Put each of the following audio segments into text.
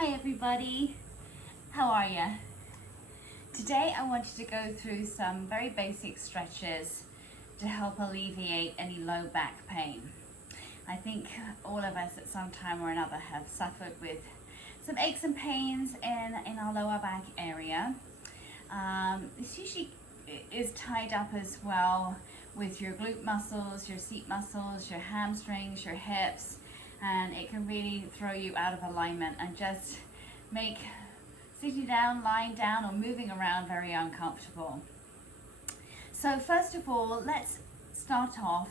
Hi everybody, how are you? Today I wanted to go through some very basic stretches to help alleviate any low back pain. I think all of us at some time or another have suffered with some aches and pains in our lower back area. This usually is tied up as well with your glute muscles, your seat muscles, your hamstrings, your hips, and it can really throw you out of alignment and just make sitting down, lying down, or moving around very uncomfortable. So first of all, let's start off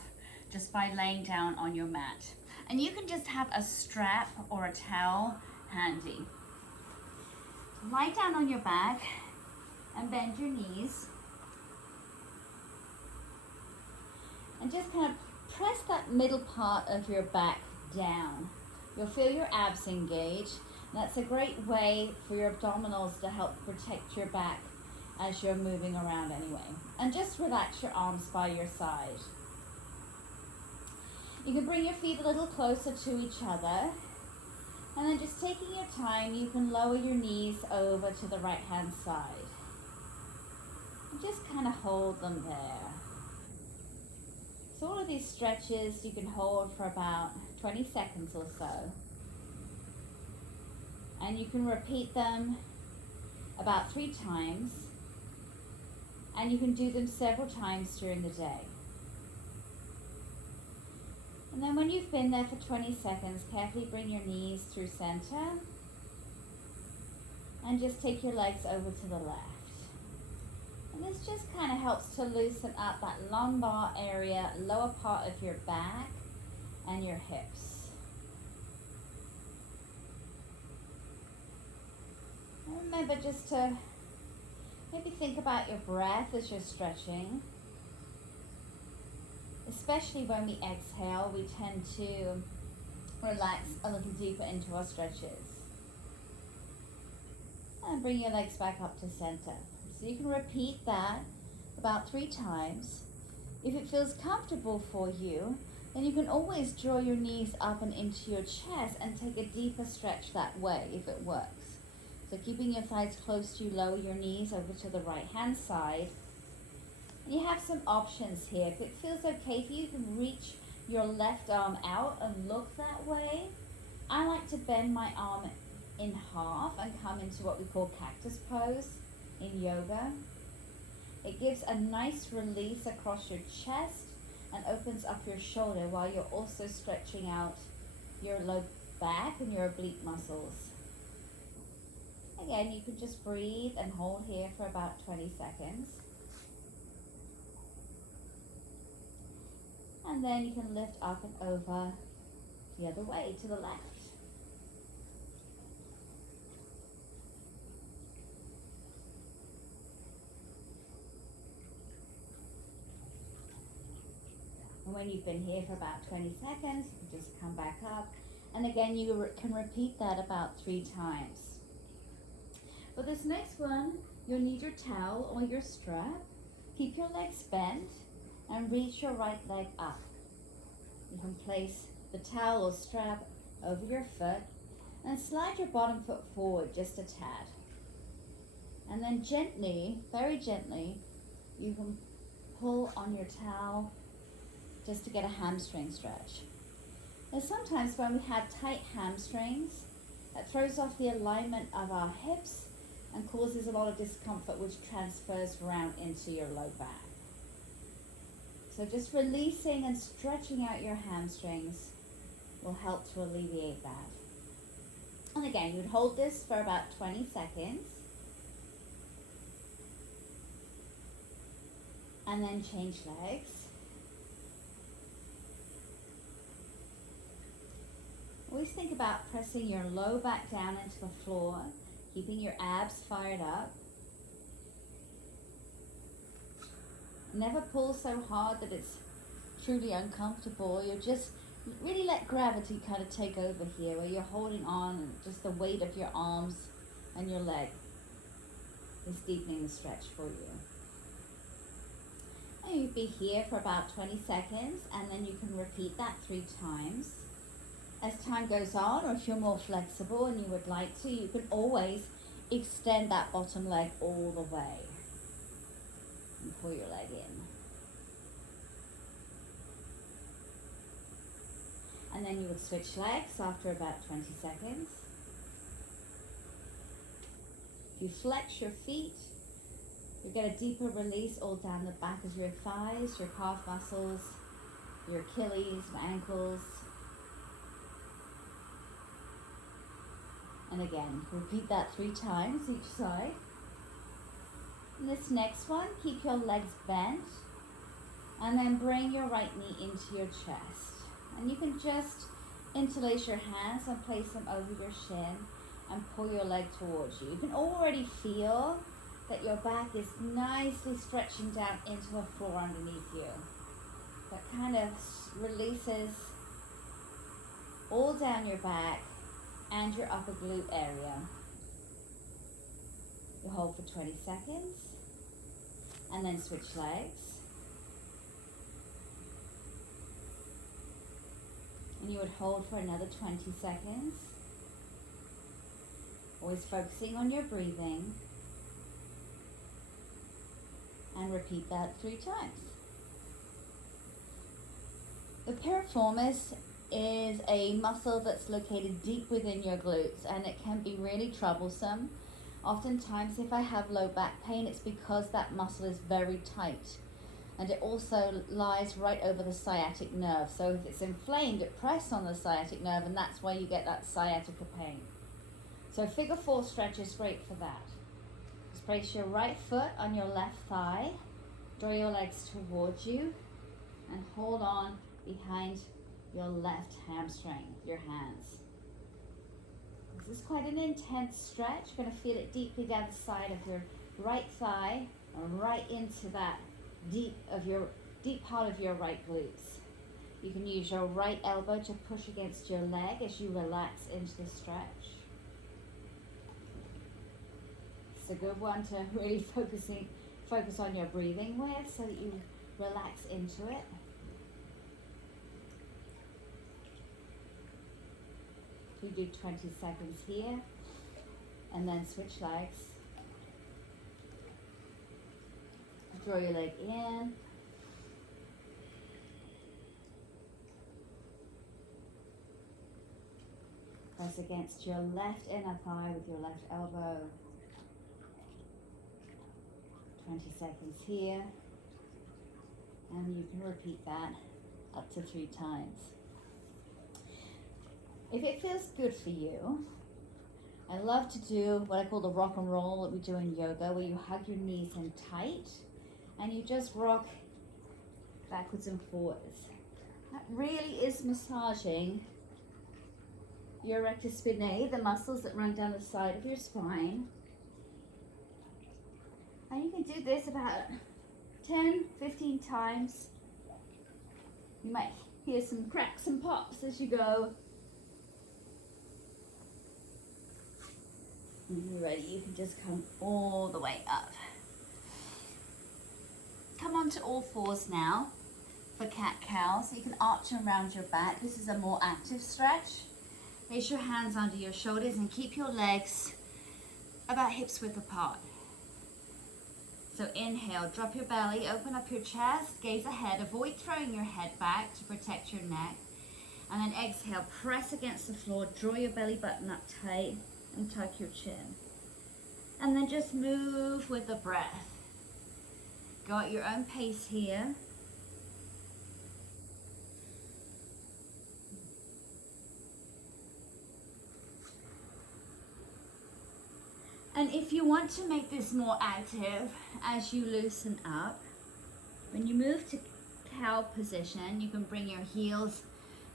just by laying down on your mat. And you can just have a strap or a towel handy. Lie down on your back and bend your knees. And just kind of press that middle part of your back down. You'll feel your abs engage. That's a great way for your abdominals to help protect your back as you're moving around anyway. And just relax your arms by your side. You can bring your feet a little closer to each other. And then just taking your time, you can lower your knees over to the right hand side. And just kind of hold them there. So all of these stretches you can hold for about 20 seconds or so. And you can repeat them about 3 times. And you can do them several times during the day. And then when you've been there for 20 seconds, carefully bring your knees through center. And just take your legs over to the left. And this just kind of helps to loosen up that lumbar area, lower part of your back and your hips. And remember just to maybe think about your breath as you're stretching. Especially when we exhale, we tend to relax a little deeper into our stretches. And bring your legs back up to center. So you can repeat that about 3 times. If it feels comfortable for you, then you can always draw your knees up and into your chest and take a deeper stretch that way if it works. So keeping your thighs close to you, lower your knees over to the right hand side. And you have some options here. If it feels okay for you, you can reach your left arm out and look that way. I like to bend my arm in half and come into what we call cactus pose in yoga. It gives a nice release across your chest and opens up your shoulder while you're also stretching out your low back and your oblique muscles. Again, you can just breathe and hold here for about 20 seconds. And then you can lift up and over the other way to the left. And when you've been here for about 20 seconds, you can just come back up. And again, you can repeat that about 3 times. For this next one, you'll need your towel or your strap. Keep your legs bent and reach your right leg up. You can place the towel or strap over your foot and slide your bottom foot forward just a tad. And then gently, very gently, you can pull on your towel just to get a hamstring stretch. Now sometimes when we have tight hamstrings, that throws off the alignment of our hips and causes a lot of discomfort, which transfers around into your low back. So just releasing and stretching out your hamstrings will help to alleviate that. And again, you'd hold this for about 20 seconds. And then change legs. Always think about pressing your low back down into the floor, keeping your abs fired up. Never pull so hard that it's truly uncomfortable. You just really let gravity kind of take over here, where you're holding on and just the weight of your arms and your leg is deepening the stretch for you. And you'd be here for about 20 seconds, and then you can repeat that 3 times. As time goes on, or if you're more flexible and you would like to, you can always extend that bottom leg all the way and pull your leg in. And then you would switch legs after about 20 seconds. If you flex your feet, you get a deeper release all down the back of your thighs, your calf muscles, your Achilles and ankles. And again, repeat that 3 times each side. And this next one, keep your legs bent and then bring your right knee into your chest. And you can just interlace your hands and place them over your shin and pull your leg towards you. You can already feel that your back is nicely stretching down into the floor underneath you. That kind of releases all down your back and your upper glute area. You hold for 20 seconds and then switch legs. And you would hold for another 20 seconds. Always focusing on your breathing. And repeat that 3 times. The piriformis is a muscle that's located deep within your glutes, and it can be really troublesome. Oftentimes, if I have low back pain, it's because that muscle is very tight. And it also lies right over the sciatic nerve. So if it's inflamed, it presses on the sciatic nerve, and that's why you get that sciatica pain. So figure 4 stretch is great for that. Just place your right foot on your left thigh, draw your legs towards you, and hold on behind your left hamstring, your hands. This is quite an intense stretch. You're going to feel it deeply down the side of your right thigh and right into that deep part of your right glutes. You can use your right elbow to push against your leg as you relax into the stretch. It's a good one to really focus on your breathing with so that you relax into it. We do 20 seconds here and then switch legs. Draw your leg in. Press against your left inner thigh with your left elbow. 20 seconds here. And you can repeat that up to 3 times. If it feels good for you, I love to do what I call the rock and roll that we do in yoga, where you hug your knees in tight and you just rock backwards and forwards. That really is massaging your rectus spinae, the muscles that run down the side of your spine. And you can do this about 10, 15 times. You might hear some cracks and pops as you go. When you're ready, you can just come all the way up. Come onto all fours now for cat-cow. So you can arch around your back. This is a more active stretch. Place your hands under your shoulders and keep your legs about hips width apart. So inhale, drop your belly, open up your chest, gaze ahead, avoid throwing your head back to protect your neck. And then exhale, press against the floor, draw your belly button up tight and tuck your chin. And then just move with the breath. Go at your own pace here. And if you want to make this more active as you loosen up, when you move to cow position, you can bring your heels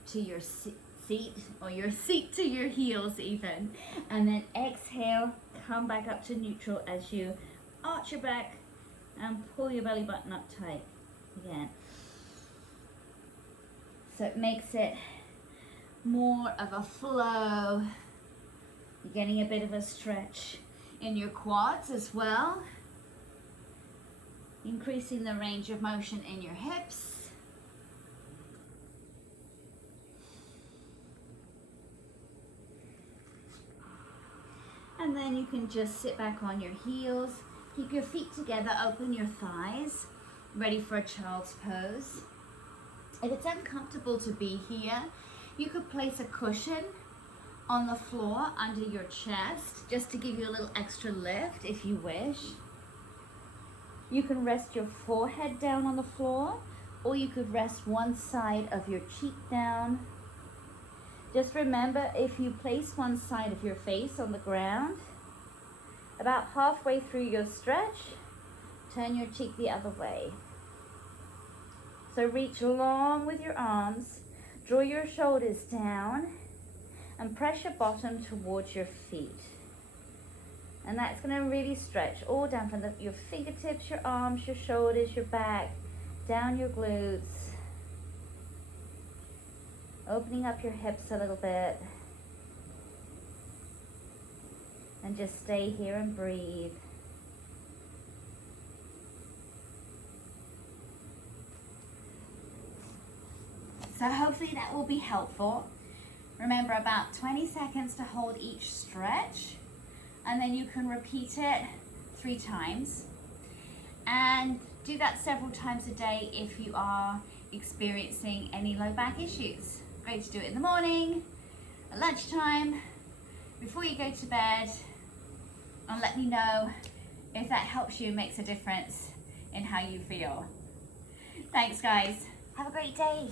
to your seat, or your seat to your heels even. And then exhale, come back up to neutral as you arch your back and pull your belly button up tight again. So it makes it more of a flow. You're getting a bit of a stretch in your quads as well, increasing the range of motion in your hips. And then you can just sit back on your heels. Keep your feet together, open your thighs, ready for a child's pose. If it's uncomfortable to be here, you could place a cushion on the floor under your chest, just to give you a little extra lift if you wish. You can rest your forehead down on the floor, or you could rest one side of your cheek down. Just remember, if you place one side of your face on the ground, about halfway through your stretch, turn your cheek the other way. So reach long with your arms, draw your shoulders down, and press your bottom towards your feet. And that's going to really stretch all down from your fingertips, your arms, your shoulders, your back, down your glutes. Opening up your hips a little bit. And just stay here and breathe. So hopefully that will be helpful. Remember, about 20 seconds to hold each stretch, and then you can repeat it 3 times. And do that several times a day if you are experiencing any low back issues. Great to do it in the morning, at lunchtime, before you go to bed, and let me know if that helps you and makes a difference in how you feel. Thanks, guys. Have a great day.